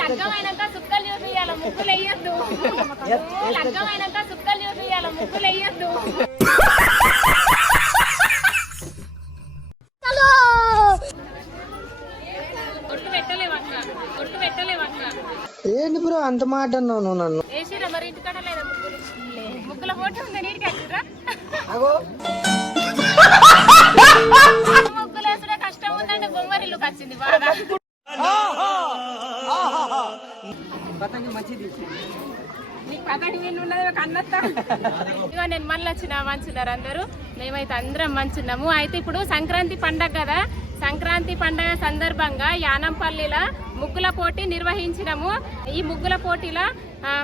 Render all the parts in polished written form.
లగ్గమైనాక సుక్కలు చూపియాల ముక్కులు వేయద్దు. లగ్గమైనాక సుక్కలు చూపియాల ముక్కులు వేయద్దు. కొట్టు పెట్టలేవక్క, కొట్టు పెట్టలేవక్క. ఏంటి బ్రో అంత మాట అన్నావు నువ్వు నన్ను? వేసిరా మరి ఇంటికాడ లేదా ముగ్గులు? ముగ్గుల పోటీ ఉంది, నీటికి వచ్చిరా? ముగ్గులు వేసుడే కష్టం ఉందండి, బొమ్మరిల్లుకి వచ్చింది బాగా. నీకు పతంగి వీళ్ళు ఉన్నది కన్నత్త. ఇగో నేను మళ్ళీ వచ్చిన మంచున్నారు అందరూ, మేమైతే అందరం మంచున్నాము. అయితే ఇప్పుడు సంక్రాంతి పండగ కదా, సంక్రాంతి పండగ సందర్భంగా యానంపల్లిలో ముగ్గుల పోటీ నిర్వహించినాము. ఈ ముగ్గుల పోటీలో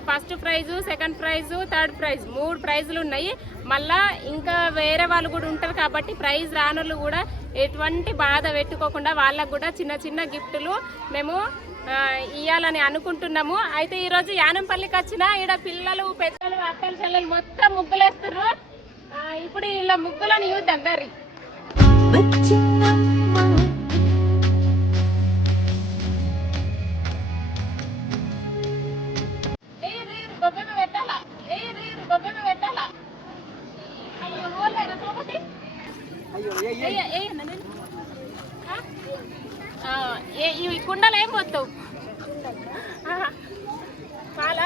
first prize, second price, third prize 3 ప్రైజులు ఉన్నాయి. మళ్ళా ఇంకా వేరే వాళ్ళు కూడా ఉంటారు కాబట్టి ప్రైజ్ రానులు కూడా ఎటువంటి బాధ పెట్టుకోకుండా వాళ్ళకు కూడా చిన్న చిన్న గిఫ్టులు మేము ఇవ్వాలని అనుకుంటున్నాము. అయితే ఈరోజు యానంపల్లికి వచ్చిన ఈడ పిల్లలు, పెద్దలు, అక్కలు, చెల్లెలు మొత్తం ముగ్గులేస్తారు. ఇప్పుడు ఇలా ముగ్గులను చూద్దాం గారి. ఇవి కుండలు ఏం పోతావు పాల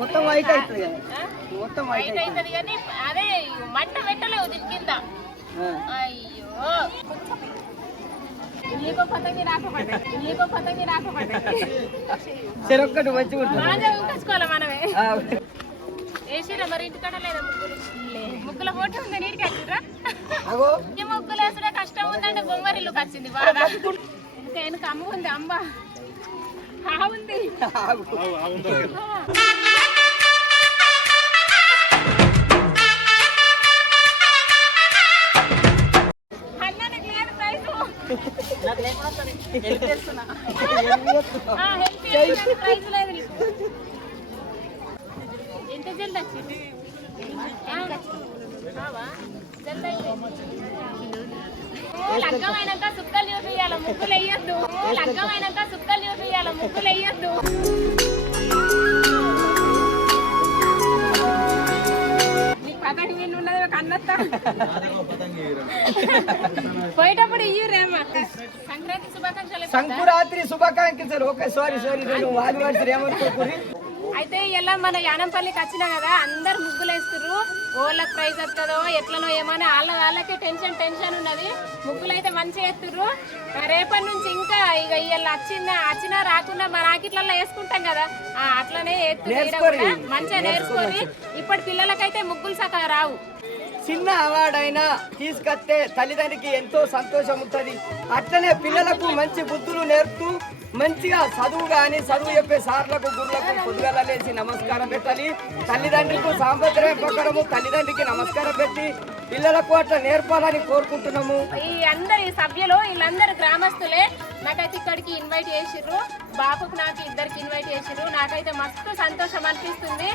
మొత్తం వైట్ అవుతుంది, మొత్తం వైట్ అవుతుంది కానీ అదే మంట పెట్టలేవు దీని కింద. అయ్యో నీకో పతంగి రాకపోతే, నీకో పతంగి రాకపోతే చెరొక్కటి వచ్చి ఊకేసుకోవాలి మనమే. వేసిరా మరి ఇంటికాడ లేదా ముగ్గులు? ముగ్గుల పోటీ ఉంది, నీటికి వచ్చిరా? ఈ ముగ్గులు వేసుడే కష్టం ఉందండి, బొమ్మరిల్లుకి వచ్చింది బాగా. ఇంకా వెనక అమ్మ ఉంది, అమ్మ ఉంది. అన్నానికి లేదు ప్రైజు, ప్రైజ్ లేదు. ఎంత జల్ది వచ్చింది? లగ్గమైనాక సుక్కలు చూపియాల ముక్కులు వేయద్దు. లగ్గమైనాక సుక్కలు చూపియాల ముక్కులు వేయద్దు. నీకు పతంగి వీళ్ళు ఉన్నది కన్నత్త. పోయేటప్పుడు ఇయ్యూరేమా. సంక్రాంతి శుభాకాంక్షలు. సంక్రాంతి శుభాకాంక్షలు. ఓకే సారీ ఏమనుకోకూరి. అయితే ఇలా మన యానంపల్లికి వచ్చినా కదా, అందరు ముగ్గులు వేస్తుర్రు. ఓళ్ళకి ప్రైజ్ వస్తుందో ఎట్లనో ఏమని వాళ్ళకే టెన్షన్ ఉన్నది. ముగ్గులు అయితే మంచిగా వేస్తుర్రు. రేపటి నుంచి ఇంకా ఇక ఇవాళ వచ్చినా రాకుండా మన ఆకిట్లలో వేసుకుంటాం కదా, అట్లనే వేస్తున్నారు. మంచిగా నేర్చుకొని ఇప్పటి పిల్లలకైతే ముగ్గులు సకా రావు. చిన్న అవార్డు అయినా తీసుకొస్తే తల్లిదండ్రికి ఎంతో సంతోషం ఉంటుంది. అట్లనే పిల్లలకు మంచి బుద్ధులు నేర్పుతూ మంచిగా చదువు కానీ చదువు చెప్పే సార్లకు, గురులకు పొద్దుగల లేచి నమస్కారం పెట్టాలి. తల్లిదండ్రులకు సాంప్రదాయం ప్రకారము తల్లిదండ్రికి నమస్కారం పెట్టి పిల్లలకు అట్లా నేర్పాలని కోరుకుంటున్నాము. ఈ అందరి సభ్యులు వీళ్ళందరూ గ్రామస్తులే. నాకైతే ఇక్కడికి ఇన్వైట్ చేసిర్రు, బాపుకు నాకు ఇద్దరికి ఇన్వైట్ చేసిర్రు. నాకైతే మస్తు సంతోషం అనిపిస్తుంది.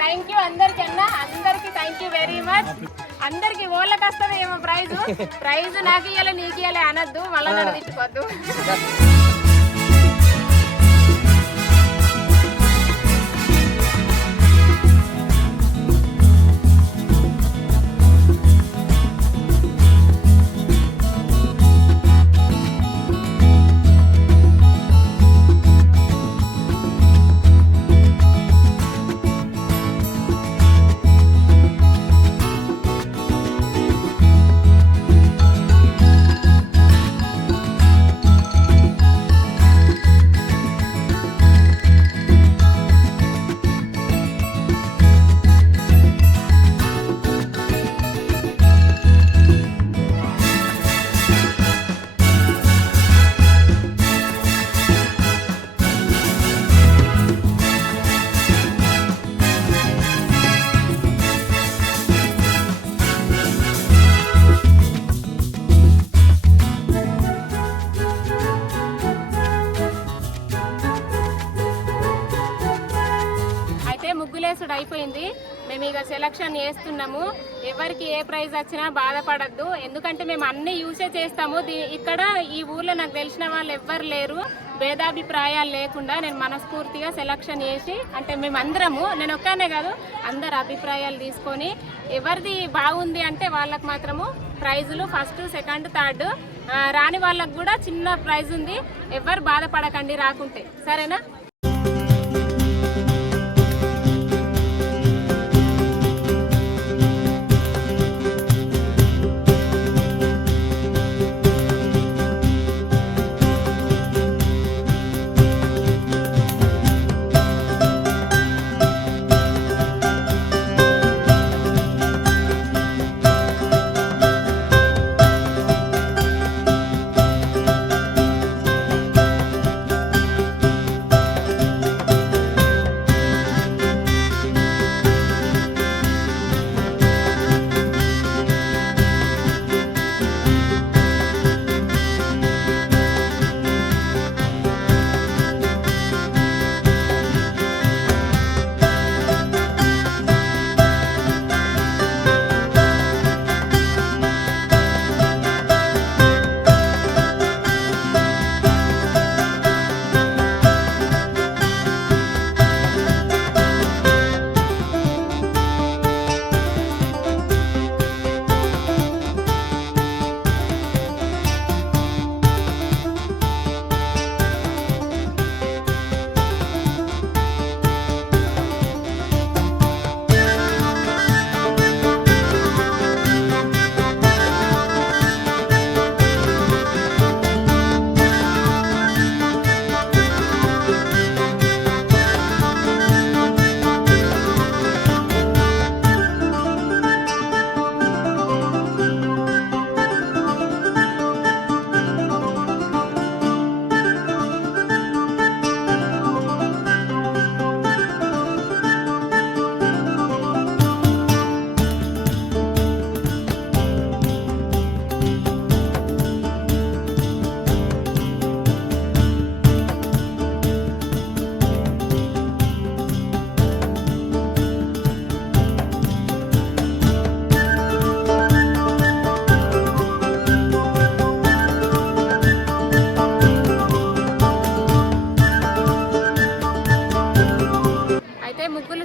థ్యాంక్ యూ అందరికన్నా, అందరికి థ్యాంక్ యూ వెరీ మచ్. అందరికి ఓళ్ళకి వస్తుంది ఏమో ప్రైజ్ నాకు ఇవ్వాలి నీకు ఇవ్వాలి అనద్దు, మళ్ళీ నన్ను తిట్టుకోవద్దు. చేసుడు అయిపోయింది. మేము ఇక సెలక్షన్ చేస్తున్నాము. ఎవరికి ఏ ప్రైజ్ వచ్చినా బాధపడద్దు, ఎందుకంటే మేము అన్ని యూసే చేస్తాము. ఇక్కడ ఈ ఊర్లో నాకు తెలిసిన వాళ్ళు ఎవ్వరు లేరు. భేదాభిప్రాయాలు లేకుండా నేను మనస్ఫూర్తిగా సెలక్షన్ చేసి, అంటే మేము అందరము, నేను ఒక్కనే కాదు, అందరు అభిప్రాయాలు తీసుకొని ఎవరిది బాగుంది అంటే వాళ్ళకు మాత్రము ప్రైజులు ఫస్ట్, సెకండ్, థర్డ్. రాని వాళ్ళకు కూడా చిన్న ప్రైజ్ ఉంది. ఎవరు బాధపడకండి రాకుంటే, సరేనా?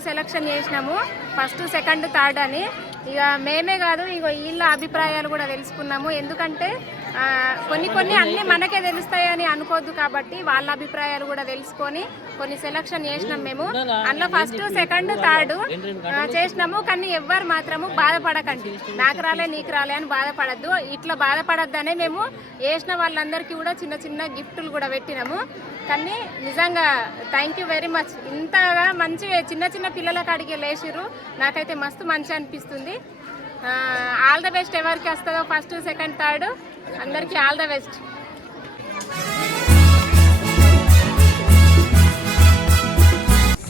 సెలక్షన్ చేసినాము ఫస్ట్, సెకండ్, థర్డ్ అని. ఇక మేమే కాదు, ఇక వీళ్ళ అభిప్రాయాలు కూడా తెలుసుకున్నాము. ఎందుకంటే కొన్ని అన్నీ మనకే తెలుస్తాయని అనుకోవద్దు, కాబట్టి వాళ్ళ అభిప్రాయాలు కూడా తెలుసుకొని కొన్ని సెలక్షన్ చేసినాం మేము. అందులో ఫస్ట్, సెకండ్, థర్డ్ చేసినాము. కానీ ఎవ్వరు మాత్రము బాధపడకండి, నాకు రాలే నీకు రాలే అని బాధపడద్దు. ఇట్లా బాధపడద్దనే మేము వేసిన వాళ్ళందరికీ కూడా చిన్న చిన్న గిఫ్టులు కూడా పెట్టినాము. కానీ నిజంగా థ్యాంక్ యూ వెరీ మచ్. ఇంతగా మంచిగా చిన్న చిన్న పిల్లల కాడికి లేచిర్రు, నాకైతే మస్తు మంచి అనిపిస్తుంది. All the best. ఎవరికి వస్తుందో ఫస్ట్, సెకండ్, థర్డ్, అందరికీ all the best.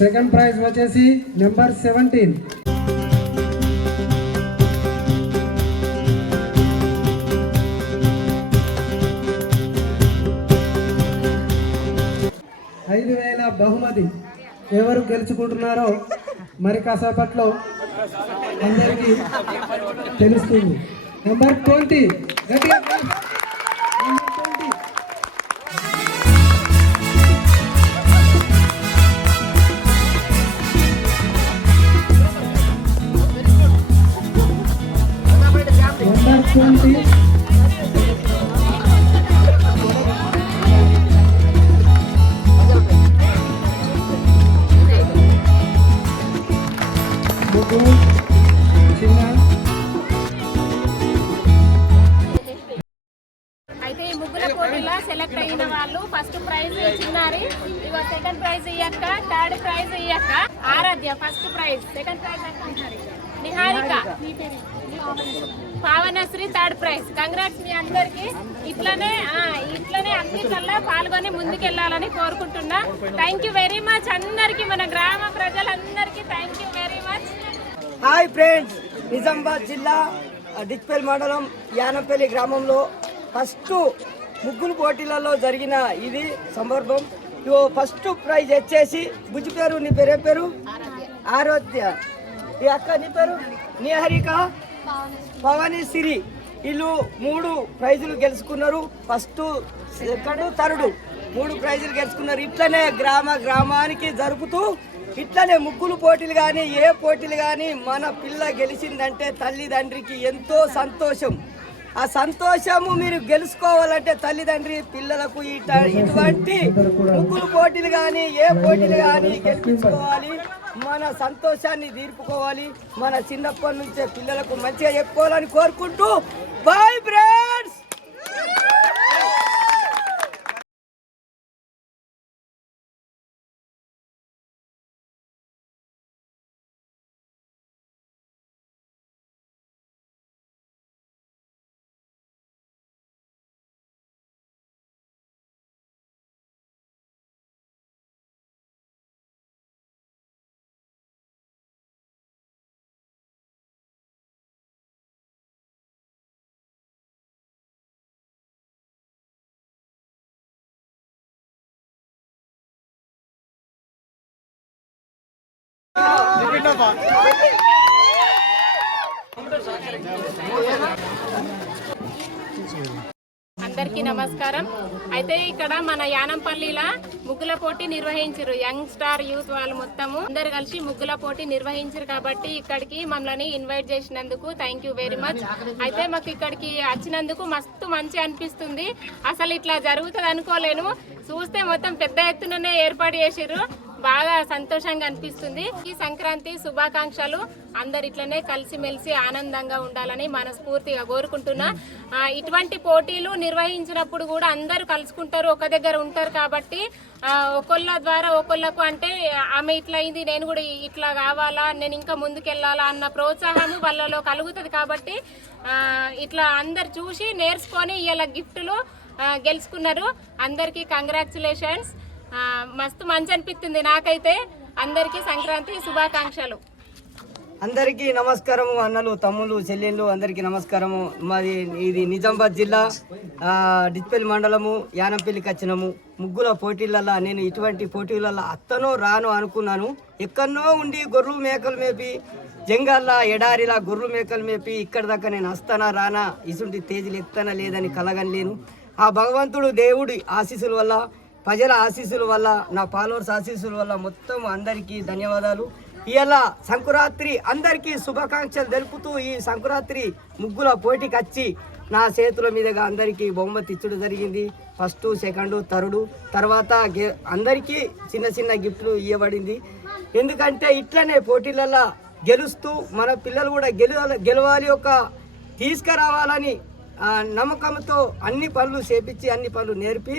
Second prize వచ్చేసి నెంబర్ 17. బహుమతి ఎవరు గెలుచుకుంటున్నారో మరి కాసేపట్లో అందరికీ తెలుస్తుంది. నెంబర్ 20. అయితే ఈ ముగ్గుల పోటీలో సెలెక్ట్ అయిన వాళ్ళు ఫస్ట్ ప్రైజ్ చిన్నారి, ఇక సెకండ్ ప్రైజ్ ఇయ్యక్క, థర్డ్ ప్రైజ్ ఇయ్యక్క Aaradhya, first prize, second prize Niharika, Pavanasri third prize. Congrats మీ అందరికి. ఇట్లనే అన్నిట్లల్లో పాల్గొని ముందుకెళ్లాలని కోరుకుంటున్నా. థ్యాంక్ యూ వెరీ మచ్ అందరికి, మన గ్రామ ప్రజలందరికీ thank you very much. Hi friends, Nizamabad జిల్లా డిక్పేల్ మండలం యానంపల్లి గ్రామంలో ఫస్ట్ ముగ్గులు పోటీలలో జరిగిన ఇది సందర్భం. ఫస్ట్ ప్రైజ్ వచ్చేసి బుజ్జి పేరు, నీ పేరు ఆరోగ్య. ఈ అక్క నీ పేరు నిహారిక భవానీ సిరి. వీళ్ళు 3 ప్రైజులు గెలుచుకున్నారు. ఫస్ట్, సెకండ్, థర్డ్ 3 ప్రైజులు గెలుచుకున్నారు. ఇట్లనే గ్రామానికి జరుపుతూ ఇట్లనే ముగ్గులు పోటీలు కానీ ఏ పోటీలు కానీ మన పిల్ల గెలిచిందంటే తల్లిదండ్రికి ఎంతో సంతోషం. ఆ సంతోషము మీరు గెలుచుకోవాలంటే తల్లిదండ్రి పిల్లలకు ఇటువంటి ముగ్గులు పోటీలు కానీ ఏ పోటీలు కానీ గెలిపించుకోవాలి. మన సంతోషాన్ని తీర్పుకోవాలి. మన చిన్నప్పటి నుంచే పిల్లలకు మంచిగా చెప్పుకోవాలని కోరుకుంటూ బాయ్ ఫ్రెండ్స్. అందరికీ నమస్కారం. అయితే ఇక్కడ మన యానంపల్లిలో ముగ్గుల పోటీ నిర్వహించారు. యంగ్ స్టార్ యూత్ వాళ్ళు మొత్తము అందరు కలిసి ముగ్గుల పోటీ నిర్వహించారు. కాబట్టి ఇక్కడికి మమ్మల్ని ఇన్వైట్ చేసినందుకు థ్యాంక్ యూ వెరీ మచ్. అయితే మాకు ఇక్కడికి వచ్చినందుకు మస్తు మంచి అనిపిస్తుంది. అసలు ఇట్లా జరుగుతుంది అనుకోలేను. చూస్తే మొత్తం పెద్ద ఎత్తుననే ఏర్పాటు చేసిర్రు. బాగా సంతోషంగా అనిపిస్తుంది. ఈ సంక్రాంతి శుభాకాంక్షలు. అందరు ఇట్లనే కలిసిమెలిసి ఆనందంగా ఉండాలని మనస్ఫూర్తిగా కోరుకుంటున్నా. ఇటువంటి పోటీలు నిర్వహించినప్పుడు కూడా అందరూ కలుసుకుంటారు, ఒక దగ్గర ఉంటారు. కాబట్టి ఒకళ్ళ ద్వారా ఒకళ్ళకు అంటే ఆమె ఇట్లా అయింది, నేను కూడా ఇట్లా కావాలా, నేను ఇంకా ముందుకెళ్ళాలా అన్న ప్రోత్సాహం వాళ్ళలో కలుగుతుంది. కాబట్టి ఇట్లా అందరు చూసి నేర్చుకొని ఇలా గిఫ్టులు గెలుచుకున్నారు. అందరికీ కంగ్రాచులేషన్స్. మస్తు మంచి అనిపిస్తుంది నాకైతే. అందరికీ సంక్రాంతి శుభాకాంక్షలు. అందరికీ నమస్కారము. అన్నలు, తమ్ముళ్ళు, చెల్లెళ్ళు అందరికీ నమస్కారము. మాది ఇది నిజామాబాద్ జిల్లా డిచ్పల్లి మండలము యానంపల్లికి వచ్చినాము. ముగ్గుల పోటీలల్లో నేను ఇటువంటి పోటీలలో అత్తనో రాను అనుకున్నాను. ఎక్కడనో ఉండి గొర్రెలు మేకలు మేపి జంగాల్లా ఎడారిలా గొర్రెలు మేకలు మేపి ఇక్కడ దాకా నేను వస్తానా రానా, ఇసుంటి తేజీలు ఎత్తానా లేదని కలగలేను. ఆ భగవంతుడు దేవుడి ఆశీస్సుల వల్ల, ప్రజల ఆశీస్సుల వల్ల, నా ఫాలోవర్స్ ఆశీస్సుల వల్ల మొత్తం అందరికీ ధన్యవాదాలు. ఇలా సంక్రాంతి అందరికీ శుభాకాంక్షలు తెలుపుతూ ఈ సంక్రాంతి ముగ్గుల పోటీకి వచ్చి నా చేతుల మీదుగా అందరికీ బహుమతి ఇచ్చడం జరిగింది. ఫస్ట్, సెకండ్, థర్డ్, తర్వాత అందరికీ చిన్న చిన్న గిఫ్ట్లు ఇవ్వబడింది. ఎందుకంటే ఇట్లనే పోటీలలో గెలుస్తూ మన పిల్లలు కూడా గెలవాలి, ఒక తీసుకురావాలని నమ్మకంతో అన్ని పనులు చేపించి అన్ని పనులు నేర్పి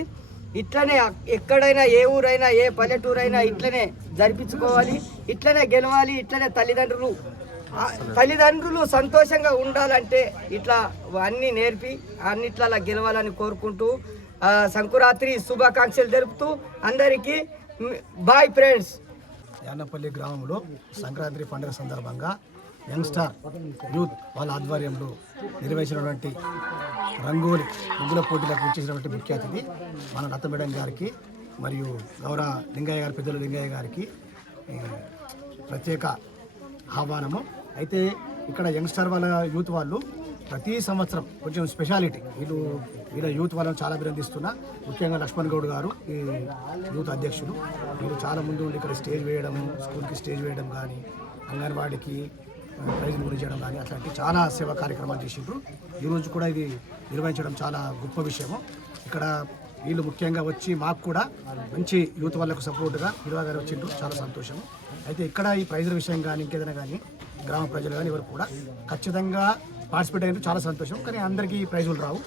ఇట్లనే ఎక్కడైనా ఏ ఊరైనా ఏ పల్లెటూరైనా ఇట్లనే జరిపించుకోవాలి, ఇట్లనే గెలవాలి. ఇట్లనే తల్లిదండ్రులు సంతోషంగా ఉండాలంటే ఇట్లా అన్నీ నేర్పి అన్నిట్లా గెలవాలని కోరుకుంటూ సంక్రాంతి శుభాకాంక్షలు తెలుపుతూ అందరికీ బాయ్ ఫ్రెండ్స్. యానంపల్లి గ్రామంలో సంక్రాంతి పండుగ సందర్భంగా యంగ్స్టార్ యూత్ వాళ్ళ ఆధ్వర్యంలో నిర్వహించినటువంటి రంగోలి ముగ్గుల పోటీలకు ఇచ్చేసినటువంటి ముఖ్య అతిథి మన లత మేడం గారికి మరియు గౌరవ లింగయ్య గారి పెద్దలు లింగయ్య గారికి ప్రత్యేక ఆహ్వానము. అయితే ఇక్కడ యంగ్స్టార్ వాళ్ళ యూత్ వాళ్ళు ప్రతి సంవత్సరం కొంచెం స్పెషాలిటీ, వీళ్ళ యూత్ వాళ్ళని చాలా అభినందిస్తున్నా. ముఖ్యంగా లక్ష్మణ్ గౌడ్ గారు ఈ యూత్ అధ్యక్షులు. వీళ్ళు చాలా ముందు ఉండి ఇక్కడ స్టేజ్ వేయడం, స్కూల్కి స్టేజ్ వేయడం కానీ, అంగన్వాడికి ప్రైజ్లు గురి చేయడం కానీ అట్లాంటి చాలా సేవా కార్యక్రమాలు చేసిండ్రు. ఈరోజు కూడా ఇది నిర్వహించడం చాలా గొప్ప విషయము. ఇక్కడ వీళ్ళు ముఖ్యంగా వచ్చి మాకు కూడా మంచి యూత్ వాళ్ళకు సపోర్ట్గా హీరో గారు వచ్చిండ్రు, చాలా సంతోషము. అయితే ఇక్కడ ఈ ప్రైజుల విషయం కానీ ఇంకేదైనా కానీ గ్రామ ప్రజలు కానీ ఎవరు కూడా ఖచ్చితంగా పార్టిసిపేట్ అయినట్టు చాలా సంతోషం. కానీ అందరికీ ప్రైజులు రావు.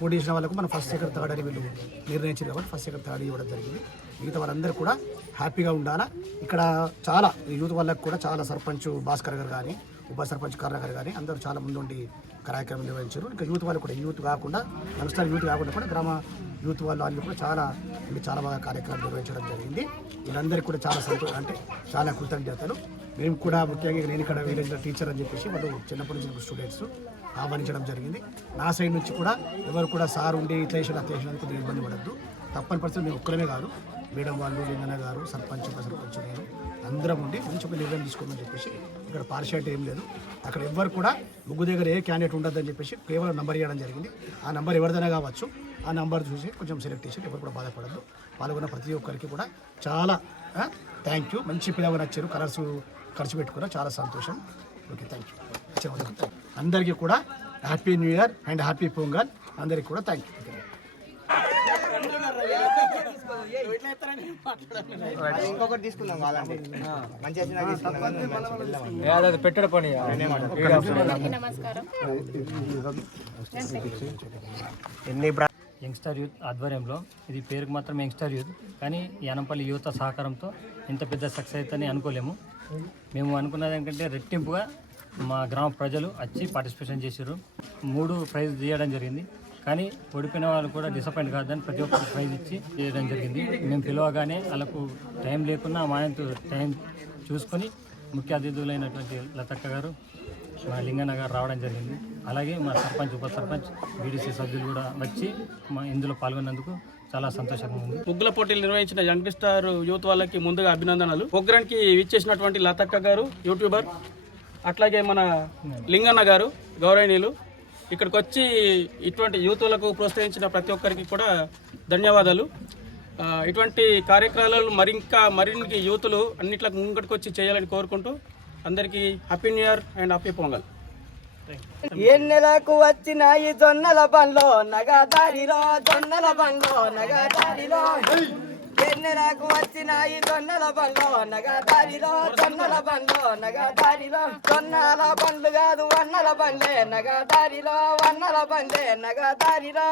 పోటీ చేసిన వాళ్ళకు మనం ఫస్ట్, సెకండ్, థర్డ్ అని వీళ్ళు నిర్ణయించారు కాబట్టి ఫస్ట్, సెకండ్, థర్డ్ ఇవ్వడం జరిగింది. మిగతా వాళ్ళందరూ కూడా హ్యాపీగా ఉండాలా. ఇక్కడ చాలా యూత్ వాళ్ళకు కూడా చాలా సర్పంచ్ భాస్కర్ గారు కానీ, ఉప సర్పంచ్ కర్ణ గారు కానీ అందరూ చాలా ముందు ఉండి కార్యక్రమం నిర్వహించారు. ఇంకా యూత్ వాళ్ళు కూడా యూత్ కాకుండా యంగ్స్టర్ యూత్ కాకుండా కూడా గ్రామ యూత్ వాళ్ళు కూడా చాలా బాగా కార్యక్రమం నిర్వహించడం జరిగింది. వీళ్ళందరికీ కూడా చాలా అంటే చాలా కృతజ్ఞతలు. మేము కూడా ముఖ్యంగా నేను ఇక్కడ విలేజ్లో టీచర్ అని చెప్పేసి వాళ్ళు చిన్నప్పటి నుంచి స్టూడెంట్స్ ఆహ్వానించడం జరిగింది. నా సైడ్ నుంచి కూడా ఎవరు కూడా సార్ ఉండి ఇట్లా చేసిన కొద్దిగా ఇబ్బంది పడద్దు. తప్పని పరిస్థితులు మేము ఒక్కరమే కాదు, మేడం వాళ్ళు, లింగన్న గారు, సర్పంచ్, ఉప సర్పంచ్, నేను అందరం ఉండి మంచి ఒక నిర్ణయం తీసుకోమని చెప్పేసి ఇక్కడ పార్షియాలిటీ ఏం లేదు. అక్కడ ఎవ్వరు కూడా ముగ్గు దగ్గర ఏ క్యాండిడేట్ ఉండదని చెప్పేసి కేవలం నెంబర్ ఇవ్వడం జరిగింది. ఆ నెంబర్ ఎవరిదైనా కావచ్చు, ఆ నెంబర్ చూసి కొంచెం సెలెక్ట్ చేసి ఎవరు కూడా బాధపడద్దు. పాల్గొన్న ప్రతి ఒక్కరికి కూడా చాలా థ్యాంక్ యూ. మంచి పిల్లగా నచ్చారు, కలర్స్ ఖర్చు పెట్టుకున్నా, చాలా సంతోషం. Okay, thank you. అందరికీ కూడా happy new year and happy pongal. అందరికీ కూడా థ్యాంక్ యూ. ఇంకొకటి తీసుకుందాం కావాలంటే మంచిగా పెట్టడం పని. అందరికీ నమస్కారం. యంగ్స్టర్ యూత్ ఆధ్వర్యంలో, ఇది పేరుకు మాత్రం యంగ్స్టర్ యూత్, కానీ యానంపల్లి యువత సహకారంతో ఇంత పెద్ద సక్సెస్ అవుతుందని అనుకోలేము. మేము అనుకున్నది ఏంటంటే రెట్టింపుగా మా గ్రామ ప్రజలు వచ్చి పార్టిసిపేషన్ చేశారు. 3 ప్రైజ్ తీయడం జరిగింది. కానీ ఓడిపోయిన వాళ్ళు కూడా డిసప్పాయింట్ కాదని ప్రతి ఒక్కరు ప్రైజ్ ఇచ్చి చేయడం జరిగింది. మేము పిలవగానే వాళ్ళకు టైం లేకున్నా మా టైం చూసుకొని ముఖ్య అతిథులైనటువంటి లతక్క గారు, మా లింగన్న గారు రావడం జరిగింది. అలాగే మా సర్పంచ్, ఉప సర్పంచ్, బీడీసీ సభ్యులు కూడా వచ్చి మా ఇందులో పాల్గొన్నందుకు చాలా సంతోషంగా ఉంది. ముగ్గుల పోటీలు నిర్వహించిన యంగ్ స్టార్ యూత్ వాళ్ళకి ముందుగా అభినందనలు. ప్రోగ్రాంకి విచ్చేసినటువంటి లతక్క గారు, యూట్యూబర్, అట్లాగే మన లింగన్న గారు గౌరవనీయులు, ఇక్కడికి వచ్చి ఇటువంటి యూత్లకు ప్రోత్సహించిన ప్రతి ఒక్కరికి కూడా ధన్యవాదాలు. ఇటువంటి కార్యక్రమాలు మరిన్ని యూతులు అన్నిట్లకు ముంగటికి వచ్చి చేయాలని కోరుకుంటూ అందరికీ happy new year and happy Pongal. ఎన్నెలకు వచ్చినాయి జొన్నల బండ్లో నగదారిలో, జొన్నల బండ్లో నగదారిలో. ఎన్నెలకు వచ్చినాయి జొన్నల బండ్లో నగదారిలో, జొన్నల బండ్లో నగదారిలో. జొన్నల బండ్లు కాదు వన్నల బండ్లే నగదారిలో, వన్నల బండ్లే నగదారిలో.